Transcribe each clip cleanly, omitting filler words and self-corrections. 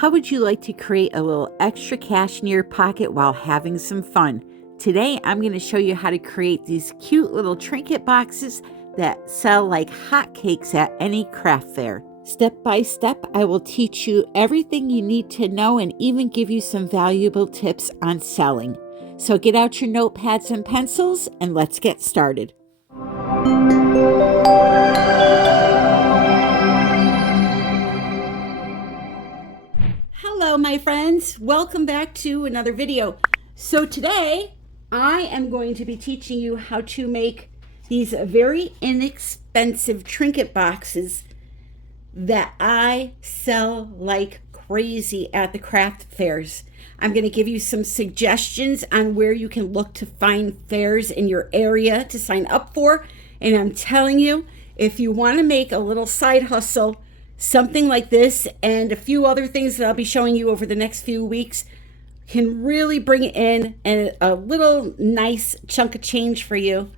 How would you like to create a little extra cash in your pocket while having some fun? Today, I'm going to show you how to create these cute little trinket boxes that sell like hotcakes at any craft fair. Step by step, I will teach you everything you need to know and even give you some valuable tips on selling. So get out your notepads and pencils and let's get started. Hello, my friends. Welcome back to another video. So today I am going to be teaching you how to make these very inexpensive trinket boxes that I sell like crazy at the craft fairs. I'm going to give you some suggestions on where you can look to find fairs in your area to sign up for. And I'm telling you, if you want to make a little side hustle, something like this and a few other things that I'll be showing you over the next few weeks can really bring in a little nice chunk of change for you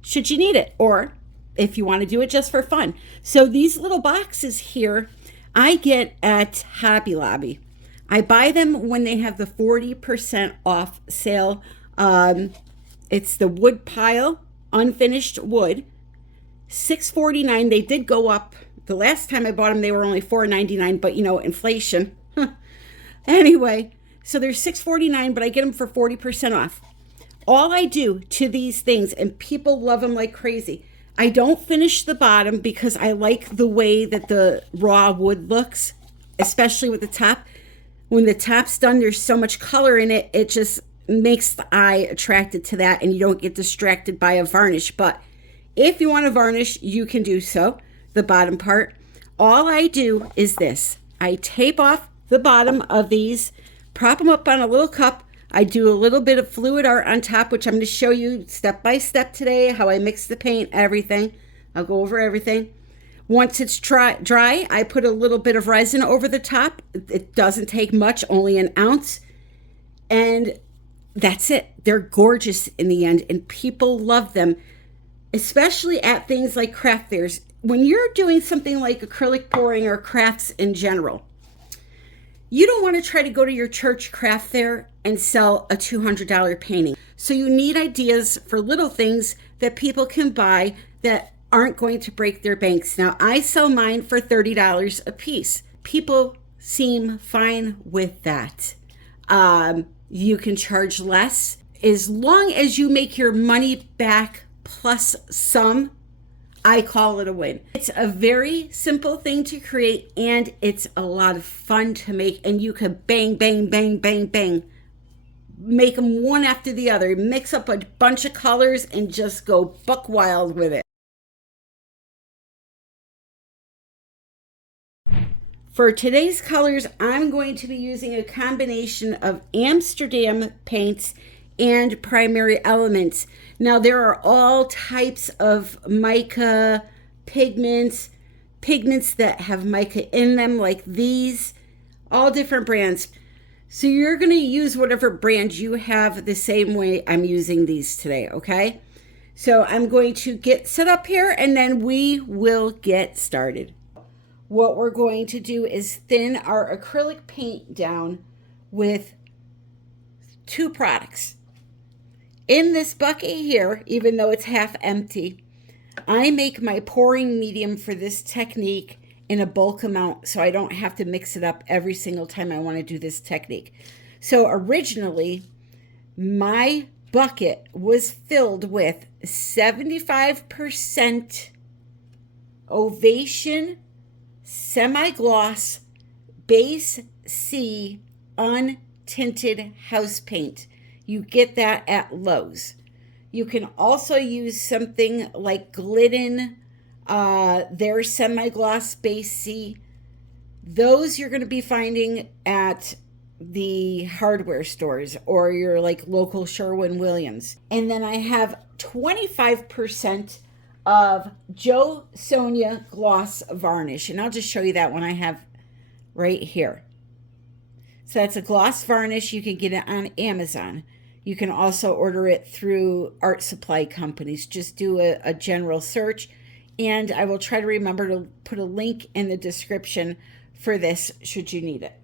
should you need it, or if you want to do it just for fun. So these little boxes here I get at Hobby Lobby. I buy them when they have the 40% off sale. It's the wood pile, unfinished wood, $6.49. They did go up. The last time I bought them, they were only $4.99, but you know, inflation. Anyway, so they're $6.49, but I get them for 40% off. All I do to these things, and people love them like crazy, I don't finish the bottom because I like the way that the raw wood looks, especially with the top. When the top's done, there's so much color in it, it just makes the eye attracted to that, and you don't get distracted by a varnish. But if you want to varnish, you can do so. The bottom part. All I do is this. I tape off the bottom of these, prop them up on a little cup. I do a little bit of fluid art on top, which I'm going to show you step by step today, how I mix the paint, everything. I'll go over everything. Once it's dry, I put a little bit of resin over the top. It doesn't take much, only an ounce. And that's it. They're gorgeous in the end, and people love them, especially at things like craft fairs. When you're doing something like acrylic pouring or crafts in general, you don't want to try to go to your church craft fair and sell a $200 painting. So you need ideas for little things that people can buy that aren't going to break their banks. Now, I sell mine for $30 a piece. People seem fine with that. You can charge less as long as you make your money back plus some. I call it a win. It's a very simple thing to create, and it's a lot of fun to make, and you can bang, bang, bang, bang, bang. Make them one after the other. Mix up a bunch of colors and just go buck wild with it. For today's colors, I'm going to be using a combination of Amsterdam paints and primary elements. Now, there are all types of mica pigments that have mica in them, like these, all different brands. So you're going to use whatever brand you have the same way I'm using these today, okay? So I'm going to get set up here and then we will get started. What we're going to do is thin our acrylic paint down with two products. In this bucket here, even though it's half empty, I make my pouring medium for this technique in a bulk amount so I don't have to mix it up every single time I want to do this technique. So originally, my bucket was filled with 75% Ovation semi-gloss base C untinted house paint. You get that at Lowe's. You can also use something like Glidden, their semi-gloss base C. Those you're going to be finding at the hardware stores or your like local Sherwin-Williams. And then I have 25% of Joe Sonia gloss varnish, and I'll just show you that one I have right here. So that's a gloss varnish. You can get it on Amazon. You can also order it through art supply companies. Just do a general search, and I will try to remember to put a link in the description for this should you need it.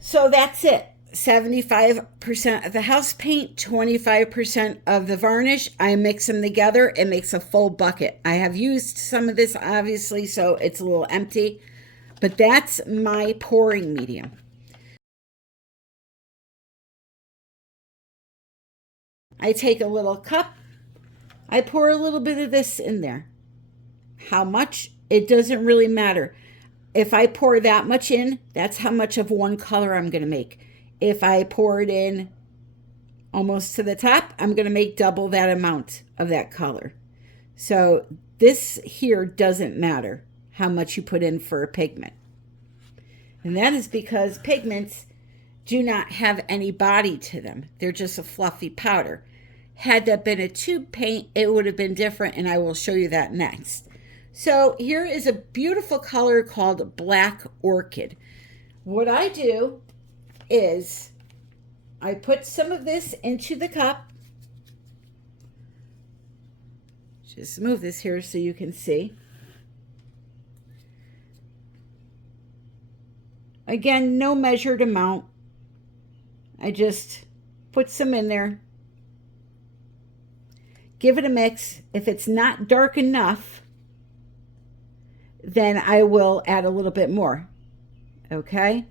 So that's it. 75% of the house paint, 25% of the varnish. I mix them together. It makes a full bucket. I have used some of this, obviously, so it's a little empty. But that's my pouring medium. I take a little cup. I pour a little bit of this in there. How much? It doesn't really matter. If I pour that much in, that's how much of one color I'm going to make. If I pour it in almost to the top, I'm going to make double that amount of that color. So this here doesn't matter how much you put in for a pigment. And that is because pigments do not have any body to them. They're just a fluffy powder. Had that been a tube paint, it would have been different, and I will show you that next. So here is a beautiful color called Black Orchid. What I do is I put some of this into the cup. Just move this here so you can see. Again, no measured amount. I just put some in there. Give it a mix. If it's not dark enough, then I will add a little bit more. Okay?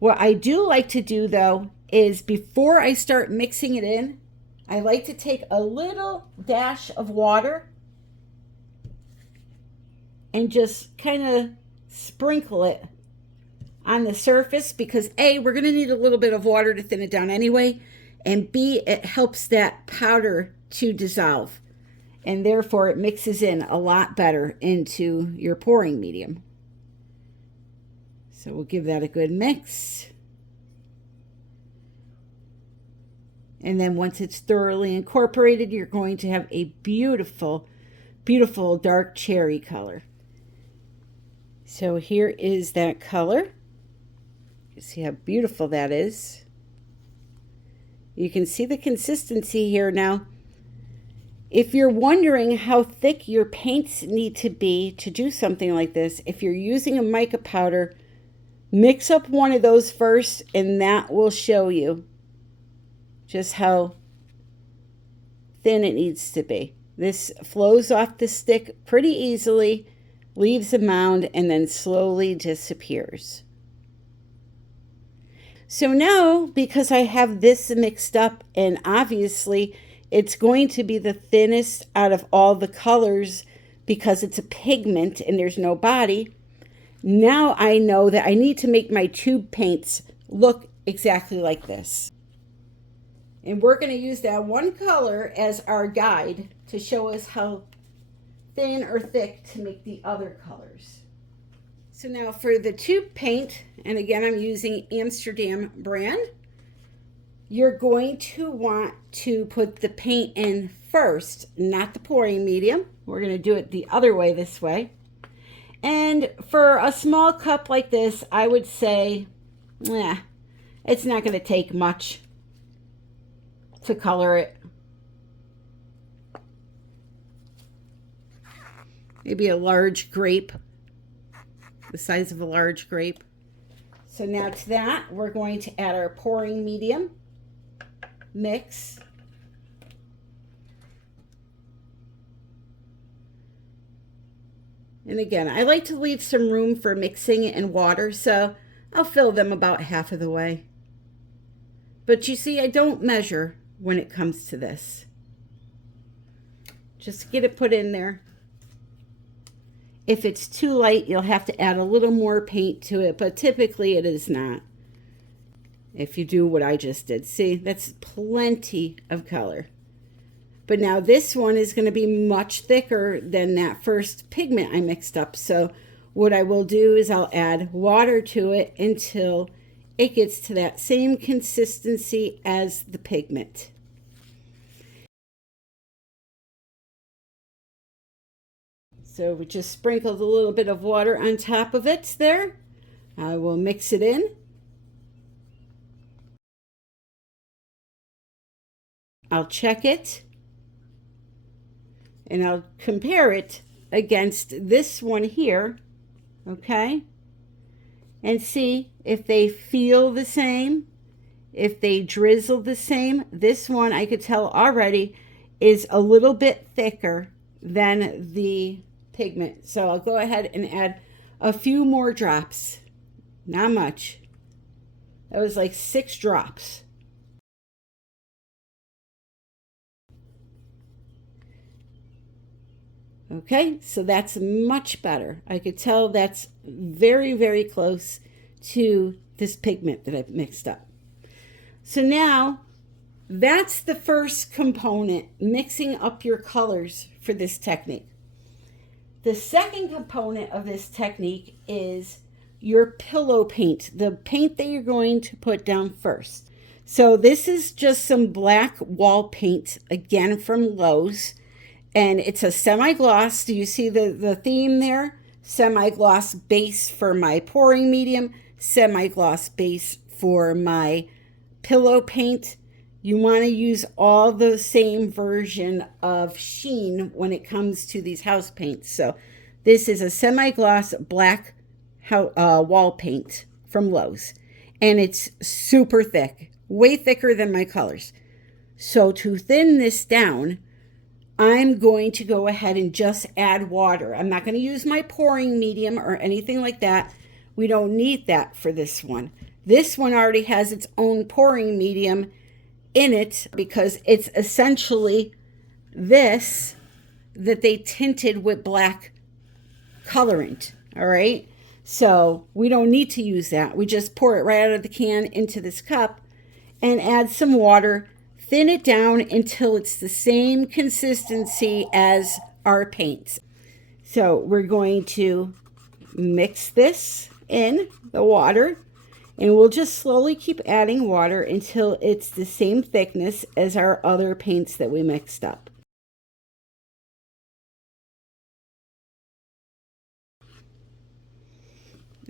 What I do like to do, though, is before I start mixing it in, I like to take a little dash of water and just kind of sprinkle it on the surface, because A, we're going to need a little bit of water to thin it down anyway, and B, it helps that powder to dissolve, and therefore it mixes in a lot better into your pouring medium. So we'll give that a good mix. And then once it's thoroughly incorporated, you're going to have a beautiful, beautiful dark cherry color. So here is that color. You see how beautiful that is. You can see the consistency here now. If you're wondering how thick your paints need to be to do something like this, if you're using a mica powder, mix up one of those first, and that will show you just how thin it needs to be. This flows off the stick pretty easily, leaves a mound, and then slowly disappears. So now, because I have this mixed up, and obviously it's going to be the thinnest out of all the colors because it's a pigment and there's no body, now I know that I need to make my tube paints look exactly like this. And we're going to use that one color as our guide to show us how thin or thick to make the other colors. So now for the tube paint, and again I'm using Amsterdam brand, you're going to want to put the paint in first, not the pouring medium. We're going to do it the other way, this way. And for a small cup like this, I would say, it's not going to take much to color it. Maybe a large grape, the size of a large grape. So now to that, we're going to add our pouring medium mix. And again, I like to leave some room for mixing and water, so I'll fill them about half of the way. But you see, I don't measure when it comes to this. Just get it put in there. If it's too light, you'll have to add a little more paint to it, but typically it is not. If you do what I just did. See, that's plenty of color. But now this one is going to be much thicker than that first pigment I mixed up. So what I will do is I'll add water to it until it gets to that same consistency as the pigment. So we just sprinkled a little bit of water on top of it there. I will mix it in. I'll check it. And I'll compare it against this one here. Okay? And see if they feel the same, if they drizzle the same. This one I could tell already is a little bit thicker than the pigment. So I'll go ahead and add a few more drops. Not much. That was like 6 drops. Okay, so that's much better. I could tell that's very, very close to this pigment that I've mixed up. So now that's the first component, mixing up your colors for this technique. The second component of this technique is your pillow paint, the paint that you're going to put down first. So this is just some black wall paint, again from Lowe's. And it's a semi-gloss. Do you see the theme there? Semi-gloss base for my pouring medium, semi-gloss base for my pillow paint. You want to use all the same version of sheen when it comes to these house paints. So this is a semi-gloss black wall paint from Lowe's. And it's super thick, way thicker than my colors. So to thin this down, I'm going to go ahead and just add water. I'm not going to use my pouring medium or anything like that. We don't need that for this one. This one already has its own pouring medium in it because it's essentially this that they tinted with black colorant. All right. So we don't need to use that. We just pour it right out of the can into this cup and add some water. Thin it down until it's the same consistency as our paints. So we're going to mix this in the water, and we'll just slowly keep adding water until it's the same thickness as our other paints that we mixed up.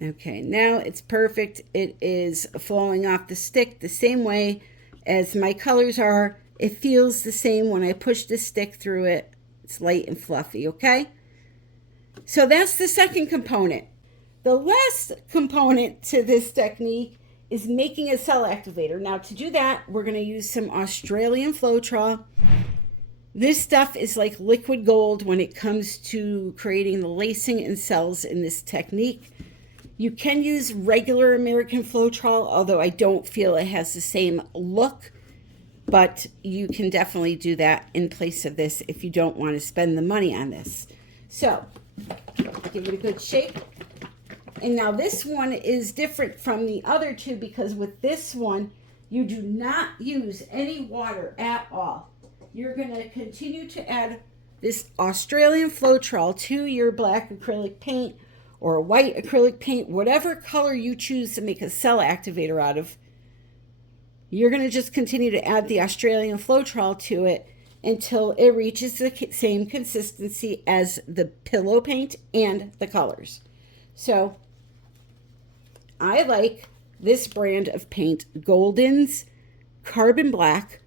Okay, now it's perfect. It is flowing off the stick the same way as my colors are. It feels the same when I push the stick through it. It's light and fluffy, okay? So that's the second component. The last component to this technique is making a cell activator. Now to do that, we're gonna use some Australian Floetrol. This stuff is like liquid gold when it comes to creating the lacing and cells in this technique. You can use regular American Floetrol, although I don't feel it has the same look, but you can definitely do that in place of this if you don't want to spend the money on this. So give it a good shake. And now this one is different from the other two because with this one, you do not use any water at all. You're going to continue to add this Australian Floetrol to your black acrylic paint or white acrylic paint, whatever color you choose to make a cell activator out of. You're going to just continue to add the Australian Floetrol to it until it reaches the same consistency as the pillow paint and the colors. So I like this brand of paint, Golden's Carbon Black.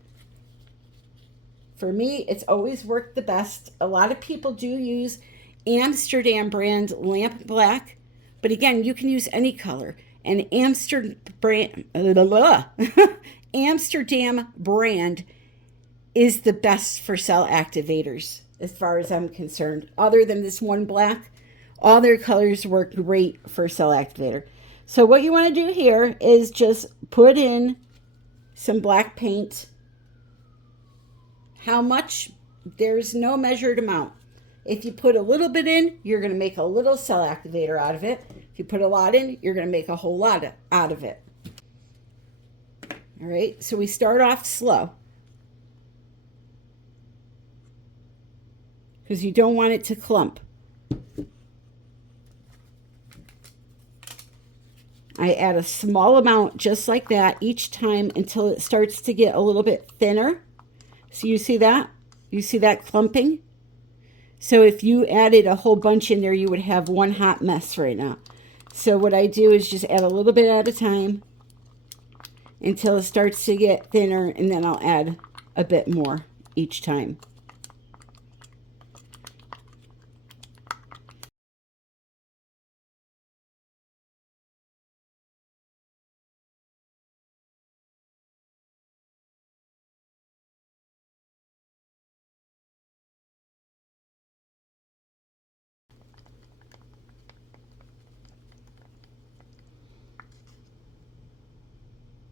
For me, it's always worked the best. A lot of people do use Amsterdam brand Lamp Black, but again, you can use any color. And Amsterdam brand is the best for cell activators as far as I'm concerned. Other than this one black, all their colors work great for cell activator. So what you want to do here is just put in some black paint. How much? There's no measured amount. If you put a little bit in, you're going to make a little cell activator out of it. If you put a lot in, you're going to make a whole lot out of it. All right, so we start off slow because you don't want it to clump. I add a small amount just like that each time until it starts to get a little bit thinner. So you see that? You see that clumping? So if you added a whole bunch in there, you would have one hot mess right now. So what I do is just add a little bit at a time until it starts to get thinner, and then I'll add a bit more each time.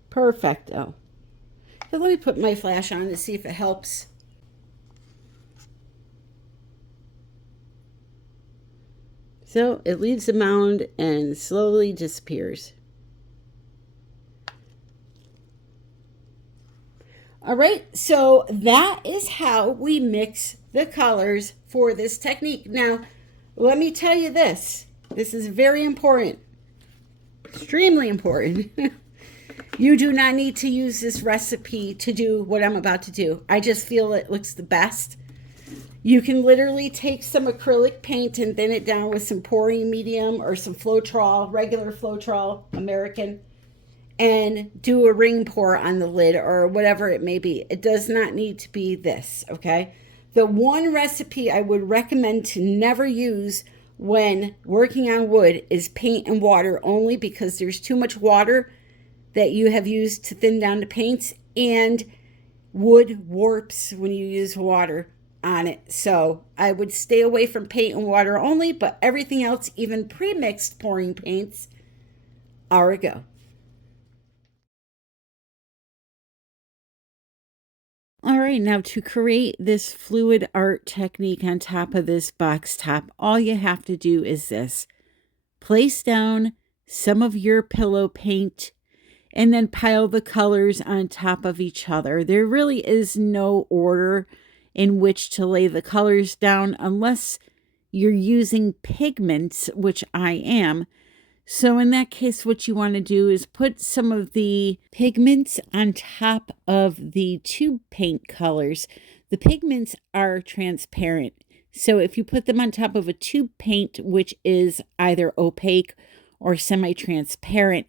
Perfecto. So let me put my flash on to see if it helps. So it leaves a mound and slowly disappears. All right, so that is how we mix the colors for this technique. Now, let me tell you this. This is very important, extremely important. You do not need to use this recipe to do what I'm about to do. I just feel it looks the best. You can literally take some acrylic paint and thin it down with some pouring medium or some Floetrol, regular Floetrol, American, and do a ring pour on the lid or whatever it may be. It does not need to be this, okay? The one recipe I would recommend to never use when working on wood is paint and water only, because there's too much water that you have used to thin down the paints, and wood warps when you use water on it. So I would stay away from paint and water only, but everything else, even pre-mixed pouring paints, are a go. All right, now to create this fluid art technique on top of this box top, all you have to do is this. Place down some of your pillow paint and then pile the colors on top of each other. There really is no order in which to lay the colors down unless you're using pigments, which I am. So in that case, what you want to do is put some of the pigments on top of the tube paint colors. The pigments are transparent. So if you put them on top of a tube paint, which is either opaque or semi-transparent,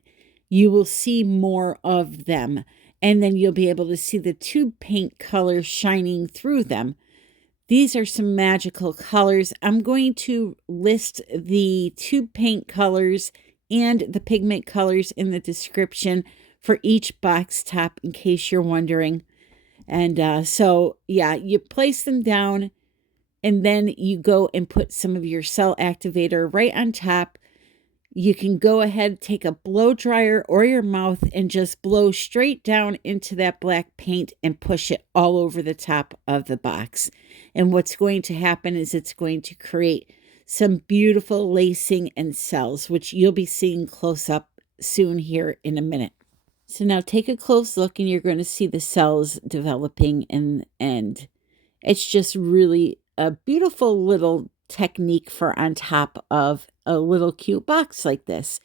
you will see more of them. And then you'll be able to see the tube paint color shining through them. These are some magical colors. I'm going to list the tube paint colors and the pigment colors in the description for each box top in case you're wondering. And so, yeah, you place them down and then you go and put some of your cell activator right on top. You can go ahead, take a blow dryer or your mouth and just blow straight down into that black paint and push it all over the top of the box. And what's going to happen is it's going to create some beautiful lacing and cells, which you'll be seeing close up soon here in a minute. So now take a close look and you're going to see the cells developing, and it's just really a beautiful little technique for on top of a little cute box like this.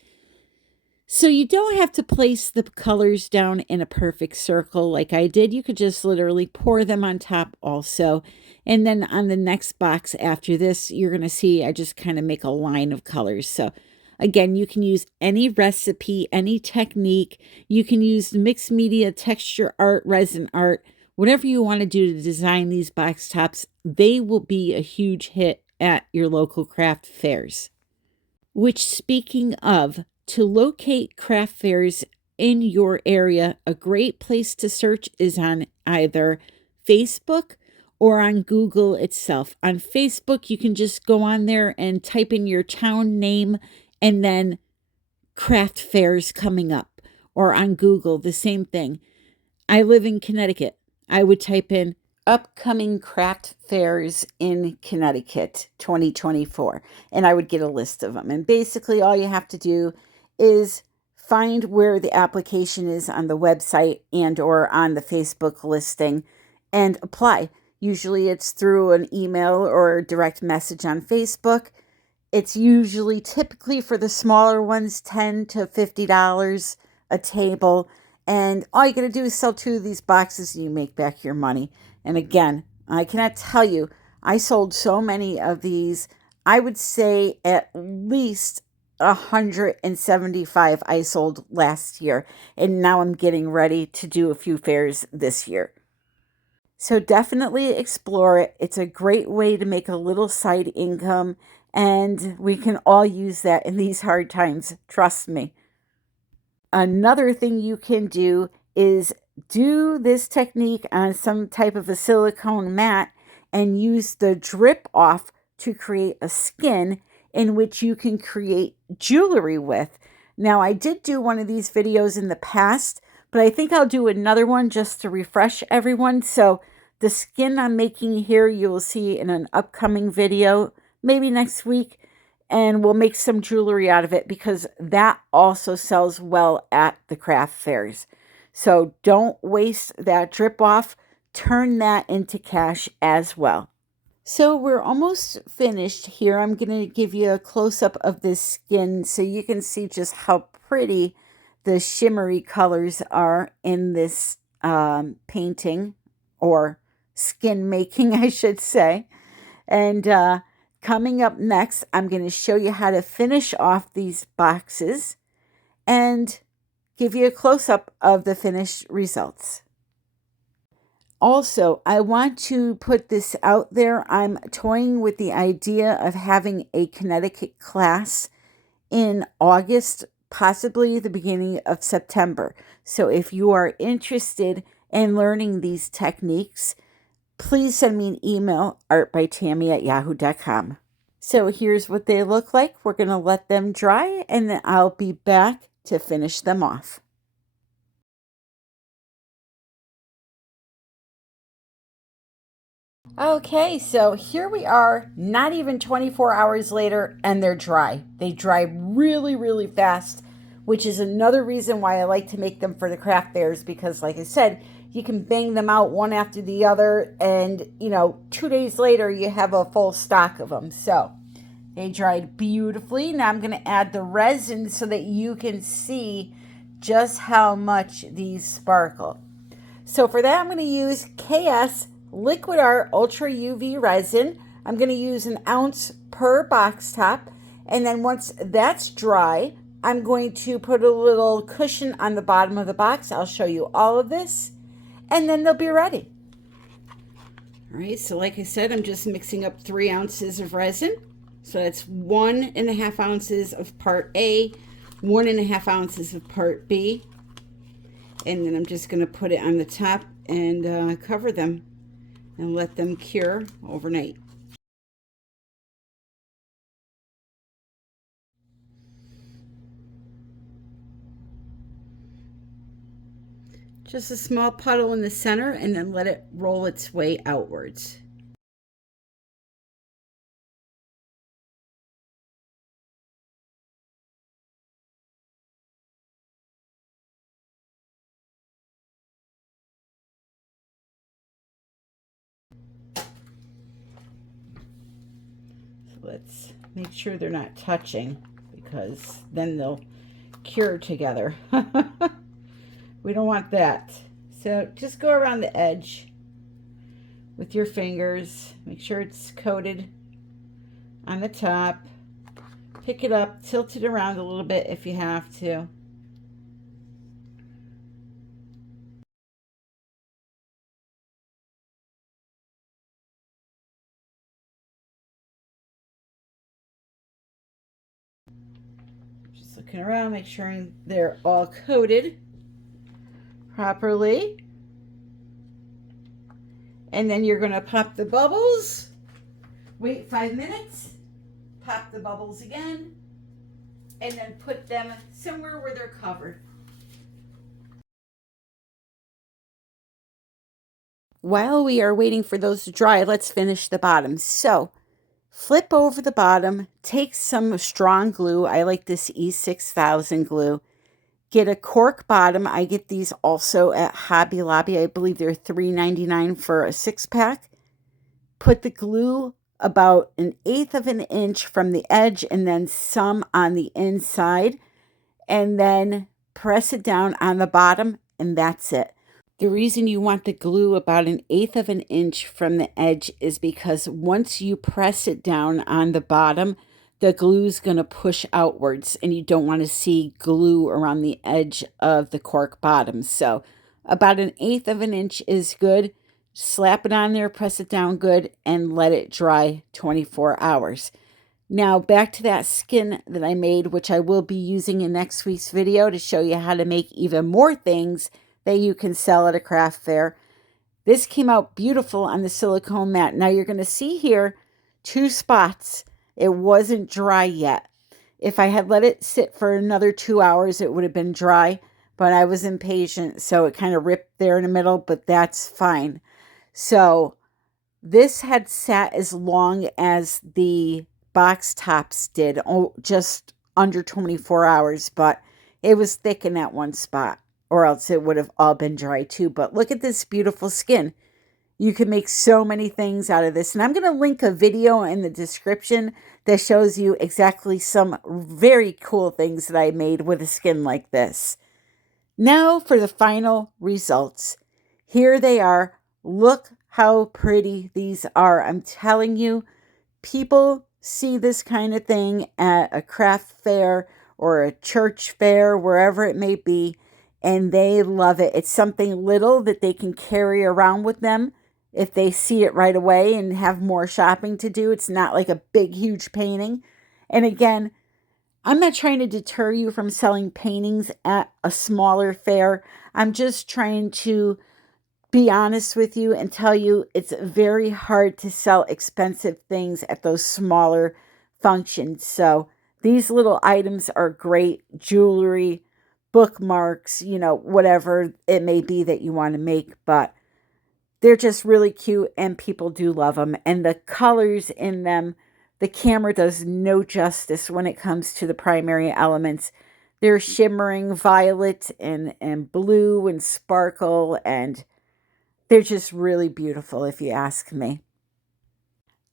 So you don't have to place the colors down in a perfect circle like I did. You could just literally pour them on top also. And then on the next box after this, you're going to see I just kind of make a line of colors. So again, you can use any recipe, any technique. You can use mixed media, texture art, resin art, whatever you want to do to design these box tops. They will be a huge hit at your local craft fairs. Which, speaking of, to locate craft fairs in your area, a great place to search is on either Facebook or on Google itself. On Facebook, you can just go on there and type in your town name and then craft fairs coming up. Or on Google, the same thing. I live in Connecticut. I would type in upcoming craft fairs in Connecticut 2024, and I would get a list of them. And basically all you have to do is find where the application is on the website and or on the Facebook listing and apply. Usually it's through an email or direct message on Facebook. It's usually typically for the smaller ones, $10 to $50 a table. And all you got to do is sell 2 of these boxes and you make back your money. And again, I cannot tell you, I sold so many of these. I would say at least 175 I sold last year. And now I'm getting ready to do a few fairs this year. So definitely explore it. It's a great way to make a little side income. And we can all use that in these hard times. Trust me. Another thing you can do is do this technique on some type of a silicone mat and use the drip off to create a skin in which you can create jewelry with. Now, I did do one of these videos in the past, but I think I'll do another one just to refresh everyone. So the skin I'm making here, you will see in an upcoming video, maybe next week, and we'll make some jewelry out of it because that also sells well at the craft fairs. So don't waste that drip off. Turn that into cash as well. So we're almost finished here. I'm going to give you a close-up of this skin so you can see just how pretty the shimmery colors are in this painting, or skin making, I should say. And coming up next, I'm going to show you how to finish off these boxes and give you a close-up of the finished results. Also, I want to put this out there. I'm toying with the idea of having a Connecticut class in August, possibly the beginning of September. So if you are interested in learning these techniques, please send me an email, artbytammy@yahoo.com. So here's what they look like. We're going to let them dry, and then I'll be back to finish them off. Okay, so here we are, not even 24 hours later, and they're dry. They dry really, really fast, which is another reason why I like to make them for the craft fairs, because like I said, you can bang them out one after the other, and 2 days later you have a full stock of them. So they dried beautifully. Now I'm going to add the resin so that you can see just how much these sparkle. So for that, I'm going to use KS Liquid Art Ultra UV resin. I'm going to use 1 ounce per box top. And then once that's dry, I'm going to put a little cushion on the bottom of the box. I'll show you all of this, and then they'll be ready. All right, so like I said, I'm just mixing up 3 ounces of resin. So that's 1.5 ounces of part A, 1.5 ounces of part B. And then I'm just going to put it on the top and cover them and let them cure overnight. Just a small puddle in the center, and then let it roll its way outwards. Let's make sure they're not touching, because then they'll cure together. We don't want that. So just go around the edge with your fingers. Make sure it's coated on the top. Pick it up, tilt it around a little bit if you have to. Looking around, make sure they're all coated properly. And then you're going to pop the bubbles. Wait 5 minutes. Pop the bubbles again. And then put them somewhere where they're covered. While we are waiting for those to dry, let's finish the bottom. So flip over the bottom, take some strong glue. I like this E6000 glue. Get a cork bottom. I get these also at Hobby Lobby. I believe they're $3.99 for a 6-pack. Put the glue about 1/8 of an inch from the edge and then some on the inside. And then press it down on the bottom, and that's it. The reason you want the glue about 1/8 of an inch from the edge is because once you press it down on the bottom, the glue is going to push outwards, and you don't want to see glue around the edge of the cork bottom. So about 1/8 of an inch is good. Slap it on there, press it down good, and let it dry 24 hours. Now back to that skin that I made, which I will be using in next week's video to show you how to make even more things that you can sell at a craft fair. This came out beautiful on the silicone mat. Now you're going to see here 2 spots. It wasn't dry yet. If I had let it sit for another 2 hours, it would have been dry. but I was impatient, so it kind of ripped there in the middle, but that's fine. So this had sat as long as the box tops did, just under 24 hours, but it was thick in that one spot, or else it would have all been dry too. But look at this beautiful skin. You can make so many things out of this. And I'm going to link a video in the description that shows you exactly some very cool things that I made with a skin like this. Now for the final results. Here they are. Look how pretty these are. I'm telling you, people see this kind of thing at a craft fair or a church fair, wherever it may be, and they love it. It's something little that they can carry around with them if they see it right away and have more shopping to do. It's not like a big, huge painting. And again, I'm not trying to deter you from selling paintings at a smaller fair. I'm just trying to be honest with you and tell you it's very hard to sell expensive things at those smaller functions. So these little items are great. Jewelry, bookmarks, whatever it may be that you want to make, but they're just really cute and people do love them. And the colors in them, the camera does no justice when it comes to the primary elements. They're shimmering violet and blue and sparkle, and they're just really beautiful if you ask me.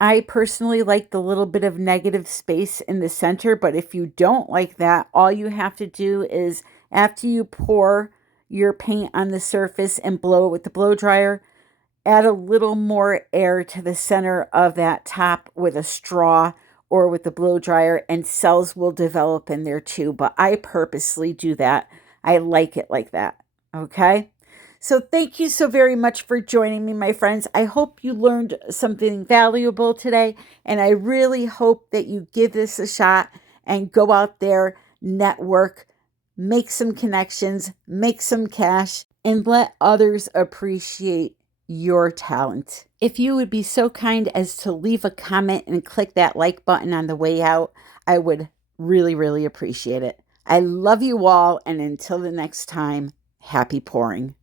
I personally like the little bit of negative space in the center, but if you don't like that, all you have to do is after you pour your paint on the surface and blow it with the blow dryer, add a little more air to the center of that top with a straw or with the blow dryer, and cells will develop in there too. But I purposely do that. I like it like that. Okay. So thank you so very much for joining me, my friends. I hope you learned something valuable today, and I really hope that you give this a shot and go out there, network, make some connections, make some cash, and let others appreciate your talent. If you would be so kind as to leave a comment and click that like button on the way out, I would really, really appreciate it. I love you all, and until the next time, happy pouring.